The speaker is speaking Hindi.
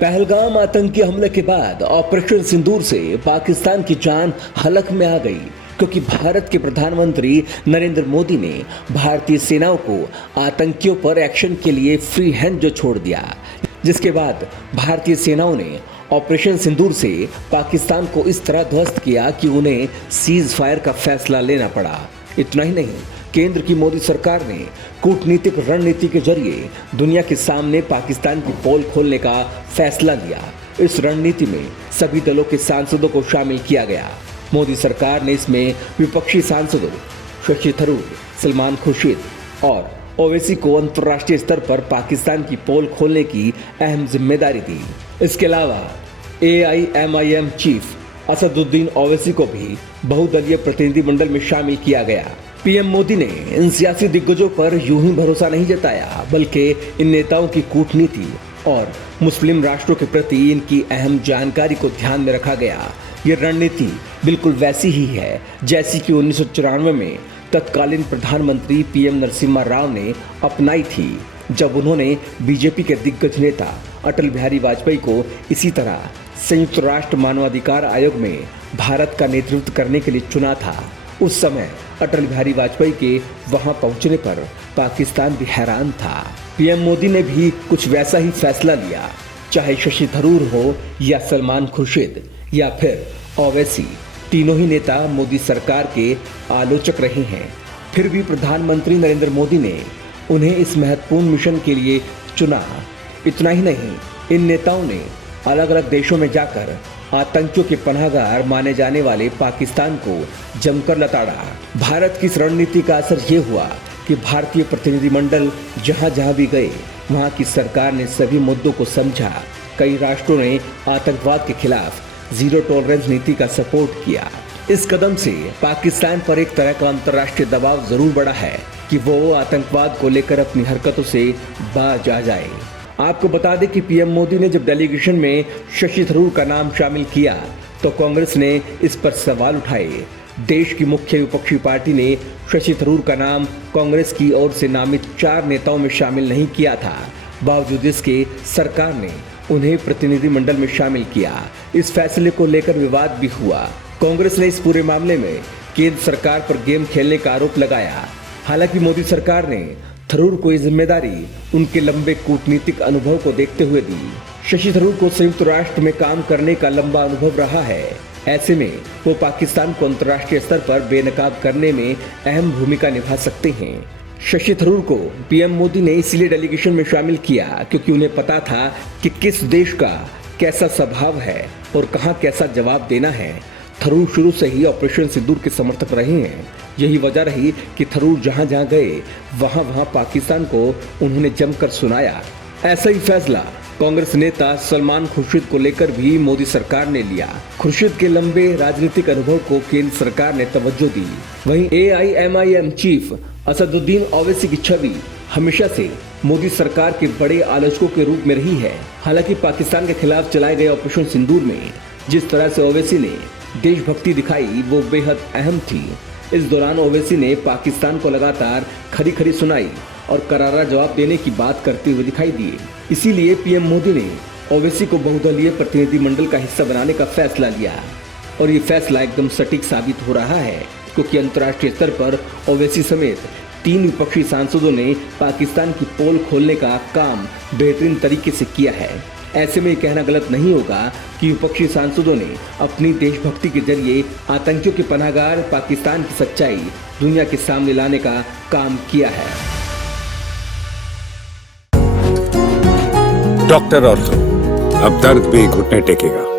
पहलगाम आतंकी हमले के बाद ऑपरेशन सिंदूर से पाकिस्तान की जान हलक में आ गई, क्योंकि भारत के प्रधानमंत्री नरेंद्र मोदी ने भारतीय सेनाओं को आतंकियों पर एक्शन के लिए फ्री हैंड जो छोड़ दिया, जिसके बाद भारतीय सेनाओं ने ऑपरेशन सिंदूर से पाकिस्तान को इस तरह ध्वस्त किया कि उन्हें सीज फायर का फैसला लेना पड़ा। इतना ही नहीं, केंद्र की मोदी सरकार ने कूटनीतिक रणनीति के जरिए दुनिया के सामने पाकिस्तान की पोल खोलने का फैसला लिया। इस रणनीति में सभी दलों के सांसदों को शामिल किया गया। मोदी सरकार ने इसमें विपक्षी सांसदों शशि थरूर, सलमान खुर्शीद और ओवैसी को अंतर्राष्ट्रीय स्तर पर पाकिस्तान की पोल खोलने की अहम जिम्मेदारी दी। इसके अलावा AIMIM चीफ असदुद्दीन ओवैसी को भी बहुदलीय प्रतिनिधिमंडल में शामिल किया गया। पीएम मोदी ने इन सियासी दिग्गजों पर यूं ही भरोसा नहीं जताया, बल्कि इन नेताओं की कूटनीति और मुस्लिम राष्ट्रों के प्रति इनकी अहम जानकारी को ध्यान में रखा गया। ये रणनीति बिल्कुल वैसी ही है जैसी कि 1994 में तत्कालीन प्रधानमंत्री PM नरसिम्हा राव ने अपनाई थी, जब उन्होंने बीजेपी के दिग्गज नेता अटल बिहारी वाजपेयी को इसी तरह संयुक्त राष्ट्र मानवाधिकार आयोग में भारत का नेतृत्व करने के लिए चुना था। उस समय अटल बिहारी वाजपेयी के वहां पहुंचने पर पाकिस्तान भी हैरान था। PM मोदी ने भी कुछ वैसा ही फैसला लिया, चाहे शशि थरूर हो या सलमान खुर्शीद या फिर ओवैसी। तीनों ही नेता मोदी सरकार के आलोचक रहे हैं, फिर भी प्रधानमंत्री नरेंद्र मोदी ने उन्हें इस महत्वपूर्ण मिशन के लिए चुना। इतना ही नहीं, इन नेताओं ने अलग अलग देशों में जाकर आतंकियों के पनाहगार माने जाने वाले पाकिस्तान को जमकर लताड़ा। भारत की इस रणनीति का असर ये हुआ कि भारतीय प्रतिनिधिमंडल जहां जहां भी गए, वहां की सरकार ने सभी मुद्दों को समझा। कई राष्ट्रों ने आतंकवाद के खिलाफ जीरो टॉलरेंस नीति का सपोर्ट किया। इस कदम से पाकिस्तान पर एक तरह का अंतर्राष्ट्रीय दबाव जरूर बढ़ा है कि वो आतंकवाद को लेकर अपनी हरकतों से बाज आ जाए। आपको बता दें कि PM मोदी ने जब डेलीगेशन में शशि थरूर का नाम शामिल किया तो कांग्रेस ने इस पर सवाल उठाए। देश की मुख्य विपक्षी पार्टी ने शशि थरूर का नाम कांग्रेस की ओर से नामित 4 नेताओं में शामिल नहीं किया था। बावजूद इसके सरकार ने उन्हें प्रतिनिधिमंडल में शामिल किया। इस फैसले को लेकर विवाद भी हुआ। कांग्रेस ने इस पूरे मामले में केंद्र सरकार पर गेम खेलने का आरोप लगाया। हालांकि मोदी सरकार ने थरूर को ये जिम्मेदारी उनके लंबे कूटनीतिक अनुभव को देखते हुए दी। शशि थरूर को संयुक्त राष्ट्र में काम करने का लंबा अनुभव रहा है। ऐसे में वो पाकिस्तान को अंतर्राष्ट्रीय स्तर पर बेनकाब करने में अहम भूमिका निभा सकते हैं। शशि थरूर को PM मोदी ने इसलिए डेलीगेशन में शामिल किया क्योंकि उन्हें पता था कि किस देश का कैसा स्वभाव है और कहां कैसा जवाब देना है। थरूर शुरू से ही ऑपरेशन सिंदूर के समर्थक रहे हैं। यही वजह रही कि थरूर जहां जहां गए वहां पाकिस्तान को उन्होंने जमकर सुनाया। ऐसा ही फैसला कांग्रेस नेता सलमान खुर्शीद को लेकर भी मोदी सरकार ने लिया। खुर्शीद के लंबे राजनीतिक अनुभव को केंद्र सरकार ने तवज्जो दी। वहीं AIMIM चीफ असदुद्दीन ओवैसी की छवि हमेशा से मोदी सरकार के बड़े आलोचकों के रूप में रही है। हालांकि पाकिस्तान के खिलाफ चलाए गए ऑपरेशन सिंदूर में जिस तरह से ओवैसी ने देशभक्ति दिखाई, वो बेहद अहम थी। इस दौरान ओवैसी ने पाकिस्तान को लगातार खरी खरी सुनाई और करारा जवाब देने की बात करते हुए दिखाई दिए। इसीलिए PM मोदी ने ओवैसी को बहुदलीय प्रतिनिधिमंडल का हिस्सा बनाने का फैसला लिया और ये फैसला एकदम सटीक साबित हो रहा है, क्योंकि अंतर्राष्ट्रीय स्तर पर ओवैसी समेत 3 विपक्षी सांसदों ने पाकिस्तान की पोल खोलने का काम बेहतरीन तरीके से किया है। ऐसे में ये कहना गलत नहीं होगा कि विपक्षी सांसदों ने अपनी देशभक्ति के जरिए आतंकियों के पनाहगार पाकिस्तान की सच्चाई दुनिया के सामने लाने का काम किया है। डॉक्टर ऑर्थो, अब दर्द भी घुटने टेकेगा।